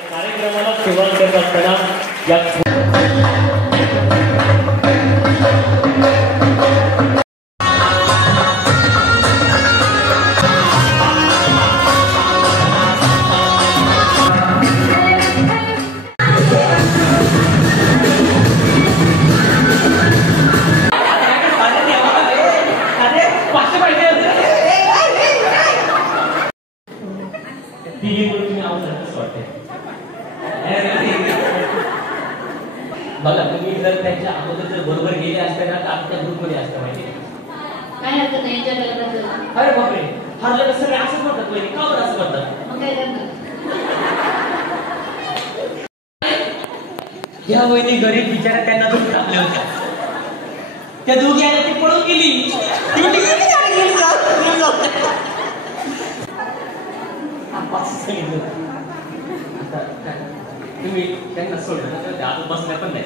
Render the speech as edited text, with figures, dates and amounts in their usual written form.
कार्यक्रमाला सुरुवात करत असताना या बघा तुम्ही जर त्यांच्या अगोदर जर बरोबर गेले असते ना तर आमच्या ग्रुपमध्ये असतं माहिती काय हरकत नाही एन्जॉय करत. अरे बापरे हरलं तर सगळे असं म्हणतात पहिले का बरं असं म्हणतात मग काय करणार. या वहिनी गरीब बिचारा त्यांना दूध टाकले होते त्या दोघी आल्या ती पळून गेली तुम्ही त्यांना सोडलं तर आत बसल्या पण नाही